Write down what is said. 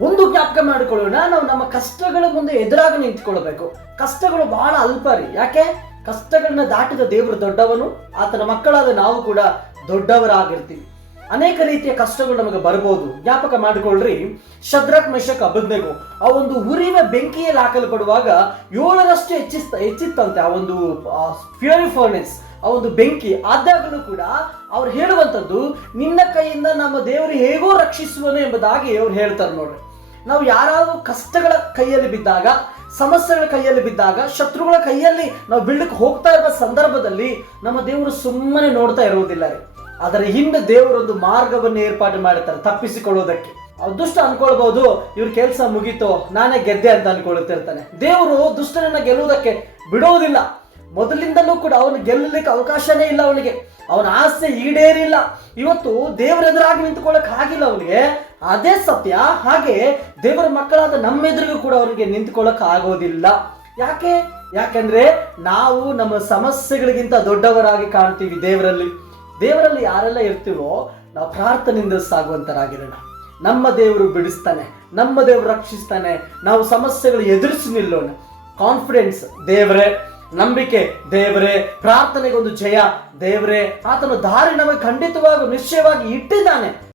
ಒಂದು ಜ್ಞಾಪಕ ಮಾಡಿಕೊಳ್ಳೋಣ. ನಾವು ನಮ್ಮ ಕಷ್ಟಗಳ ಮುಂದೆ ಎದುರಾಗಿ ನಿಂತ್ಕೊಳ್ಬೇಕು. ಕಷ್ಟಗಳು ಬಹಳ ಅಲ್ಪ ರೀ. ಯಾಕೆ? ಕಷ್ಟಗಳನ್ನ ದಾಟಿದ ದೇವರು ದೊಡ್ಡವನು, ಆತನ ಮಕ್ಕಳಾದ ನಾವು ಕೂಡ ದೊಡ್ಡವರಾಗಿರ್ತೀವಿ. ಅನೇಕ ರೀತಿಯ ಕಷ್ಟಗಳು ನಮಗೆ ಬರಬಹುದು ಜ್ಞಾಪಕ ಮಾಡಿಕೊಳ್ಳ್ರಿ. ಶದ್ರಕ್, ಮೆಷಕ್, ಅಬದ್ನೆಗು, ಆ ಒಂದು ಉರಿನ ಬೆಂಕಿಯಲ್ಲಿ ಹಾಕಲ್ಪಡುವಾಗ ಏಳರಷ್ಟು ಹೆಚ್ಚಿಸ್ತ, ಹೆಚ್ಚಿತ್ತಂತೆ ಆ ಒಂದು ಫ್ಯೂರಿ ಫರ್ನೆಸ್ ಆ ಒಂದು ಬೆಂಕಿ. ಆದಾಗಲೂ ಕೂಡ ಅವ್ರು ಹೇಳುವಂಥದ್ದು, ನಿನ್ನ ಕೈಯಿಂದ ನಮ್ಮ ದೇವರು ಹೇಗೋ ರಕ್ಷಿಸುವನು ಎಂಬುದಾಗಿ ಅವ್ರು ಹೇಳ್ತಾರೆ ನೋಡ್ರಿ. ನಾವು ಯಾರಾದರೂ ಕಷ್ಟಗಳ ಕೈಯಲ್ಲಿ ಬಿದ್ದಾಗ, ಸಮಸ್ಯೆಗಳ ಕೈಯಲ್ಲಿ ಬಿದ್ದಾಗ, ಶತ್ರುಗಳ ಕೈಯಲ್ಲಿ ನಾವು ಬೀಳಕ್ಕೆ ಹೋಗ್ತಾ ಇರುವ ಸಂದರ್ಭದಲ್ಲಿ ನಮ್ಮ ದೇವರು ಸುಮ್ಮನೆ ನೋಡ್ತಾ ಇರುವುದಿಲ್ಲ ಅದರ ಹಿಂದೆ ದೇವರೊಂದು ಮಾರ್ಗವನ್ನು ಏರ್ಪಾಡು ಮಾಡುತ್ತಾರೆ ತಪ್ಪಿಸಿಕೊಳ್ಳೋದಕ್ಕೆ. ದುಷ್ಟ ಅನ್ಕೊಳ್ಬಹುದು ಇವ್ರ ಕೆಲಸ ಮುಗೀತೋ, ನಾನೇ ಗೆದ್ದೆ ಅಂತ ಅನ್ಕೊಳ್ತಿರ್ತಾನೆ. ದೇವರು ದುಷ್ಟನನ್ನ ಗೆಲ್ಲುವುದಕ್ಕೆ ಬಿಡೋದಿಲ್ಲ. ಮೊದಲಿಂದಲೂ ಕೂಡ ಅವನು ಗೆಲ್ಲಲಿಕ್ಕೆ ಅವಕಾಶನೇ ಇಲ್ಲ ಅವನಿಗೆ. ಅವನ ಆಸೆ ಈಡೇರಿಲ್ಲ. ಇವತ್ತು ದೇವರ ಎದುರಾಗಿ ನಿಂತ್ಕೊಳ್ಳಕ್ ಆಗಿಲ್ಲ ಅವನಿಗೆ. ಅದೇ ಸತ್ಯ. ಹಾಗೆ ದೇವರ ಮಕ್ಕಳಾದ ನಮ್ಮ ಎದುರಿಗೂ ಕೂಡ ಅವನಿಗೆ ನಿಂತ್ಕೊಳ್ಳಕ್ ಆಗೋದಿಲ್ಲ. ಯಾಕೆ? ಯಾಕಂದ್ರೆ ನಾವು ನಮ್ಮ ಸಮಸ್ಯೆಗಳಿಗಿಂತ ದೊಡ್ಡವರಾಗಿ ಕಾಣ್ತೀವಿ ದೇವರಲ್ಲಿ. ದೇವರಲ್ಲಿ ಯಾರೆಲ್ಲ ಇರ್ತೀವೋ ನಾವು ಪ್ರಾರ್ಥನೆಯಿಂದ ಸಾಗುವಂತರಾಗಿರೋಣ. ನಮ್ಮ ದೇವರು ಬಿಡಿಸ್ತಾನೆ. ನಮ್ಮ ದೇವರು ರಕ್ಷಿಸ್ತಾನೆ. ನಾವು ಸಮಸ್ಯೆಗಳು ಎದುರಿಸಿ ನಿಲ್ಲೋಣ. ಕಾನ್ಫಿಡೆನ್ಸ್ ದೇವರೇ. ನಂಬಿಕೆ ದೇವರೇ ಪ್ರಾರ್ಥನೆಗೊಂದು ಜಯ ದೇವರೇ ಆತನು ದಾರಿ ನಮಗೆ ಖಂಡಿತವಾಗಿ ನಿಶ್ಚಯವಾಗಿ ಇಟ್ಟಿದ್ದಾನೆ.